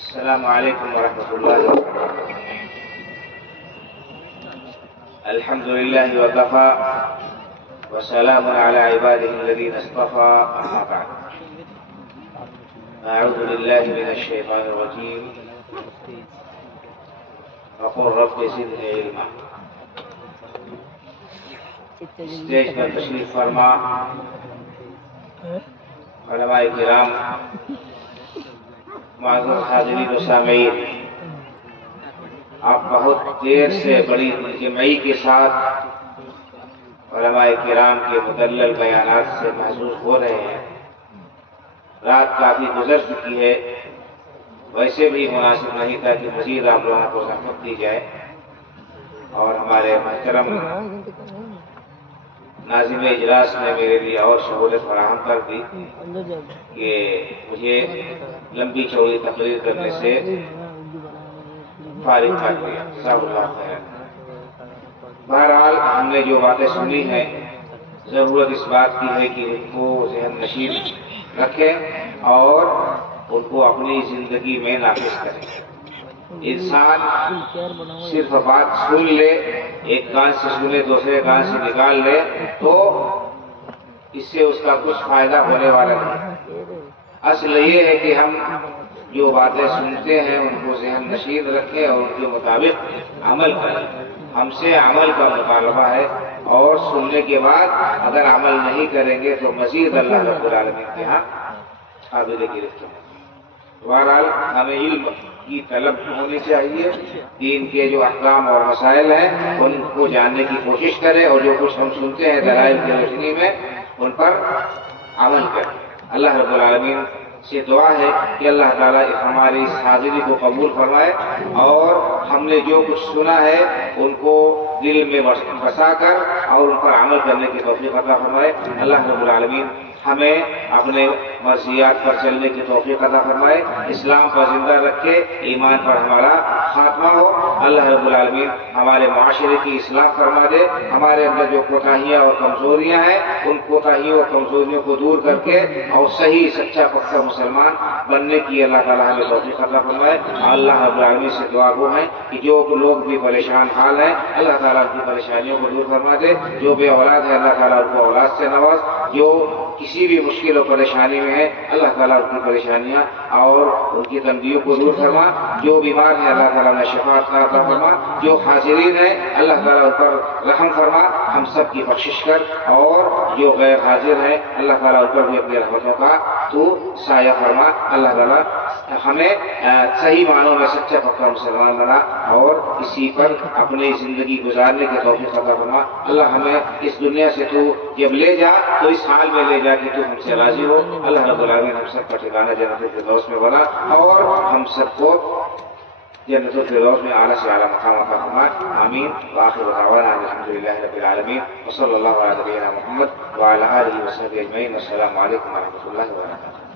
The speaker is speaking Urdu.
السلام عليكم ورحمة الله وبركاته. الحمد لله وكفى وسلام على عباده الذين اصطفى، أما بعد. أعوذ بالله من الشيطان الرجيم. وقل رب زدني علما. اسٹیج پر تشریف فرما علماء کرام، معزز حاضرین و سامعین، آپ بہت دیر سے بڑی جمعی کے ساتھ علماء کرام کے مدلل بیانات سے محظوظ ہو رہے ہیں۔ رات کافی گزر چکی ہے، ویسے بھی مناسب نہیں تھا کہ مزید آپ لوگوں کو زحمت دی جائے، اور ہمارے محترم ناظم اجلاس نے میرے لیے اور سہولت فراہم کر دی کہ مجھے لمبی چوڑی تقریر کرنے سے فارغ کر دیا۔ جزاک اللہ خیر۔ بہرحال ہم نے جو باتیں سنی ہیں، ضرورت اس بات کی ہے کہ ان کو ذہن نشین رکھیں اور ان کو اپنی زندگی میں نافذ کریں۔ انسان صرف بات سن لے، ایک کان سے سنے دوسرے کان سے نکال لے تو اس سے اس کا کچھ فائدہ ہونے والا نہیں۔ اصل یہ ہے کہ ہم جو باتیں سنتے ہیں ان کو ذہن نشین رکھیں اور ان کے مطابق عمل کریں۔ ہم سے عمل کا مطالبہ ہے، اور سننے کے بعد اگر عمل نہیں کریں گے تو مزید اللہ رب العالمین کے ہاں قابل گرفت ہے۔ بہرحال ہمیں علم کی طلب ہونی چاہیے، دین کے جو احکام اور مسائل ہیں ان کو جاننے کی کوشش کریں، اور جو کچھ ہم سنتے ہیں دلائل کی روشنی میں ان پر عمل کریں۔ اللہ رب العالمین سے دعا ہے کہ اللہ تعالیٰ ہماری اس حاضری کو قبول فرمائے، اور ہم نے جو کچھ سنا ہے ان کو دل میں بسا کر اور ان پر عمل کرنے کی توفیق عطا فرمائے۔ اللہ رب العالمین ہمیں اپنے مرضیات پر چلنے کی توفیق عطا فرمائے، اسلام پر زندہ رکھے، ایمان پر ہمارا خاتمہ ہو۔ اللہ رب العالمین ہمارے معاشرے کی اصلاح فرما دے، ہمارے اندر جو کوتاہیاں اور کمزوریاں ہیں ان کوتاہیوں اور کمزوریوں کو دور کر کے اور صحیح سچا پکا مسلمان بننے کی اللہ تعالیٰ ہمیں توفیق عطا فرمائے۔ اللہ رب العالمین سے دعا گو ہیں کہ جو لوگ بھی پریشان حال ہیں اللہ تعالیٰ ان کی پریشانیوں کو دور فرما دے، جو بے اولاد ہے اللہ تعالیٰ ان کو اولاد سے نواز، جو کسی بھی مشکل اور پریشانی میں ہے اللہ تعالیٰ ان کی پریشانیاں اور ان کی تنگیوں کو دور فرما، جو بیمار ہیں اللہ تعالیٰ نے شفا عطا فرما، جو حاضرین ہیں اللہ تعالیٰ ان پر رحم فرما، ہم سب کی بخشش کر، اور جو غیر حاضر ہیں اللہ تعالیٰ ان پر بھی اپنی رحمتوں کا تو سایہ فرما۔ اللہ تعالیٰ ہمیں صحیح معنوں میں سچا پکا مسلمان بنا اور اسی پر اپنی زندگی گزارنے کی توفیق عطا فرما۔ اللہ ہمیں اس دنیا سے تو جب لے جا تو اس حال میں لے جا کہ تو ہم سے راضی ہو۔ اللہ رب العالمین ہم سب کا ٹھکانہ جنت الفردوس میں بنا، اور ہم سب کو جنت الفردوس میں اعلیٰ سے اعلیٰ مقام عطا فرمائے۔ آمین۔ وآخر دعوانا الحمد للہ رب العالمین، وصلی اللہ علی نبینا محمد وعلی آلہ وصحبہ اجمعین۔ السلام علیکم ورحمۃ اللہ وبرکاتہ۔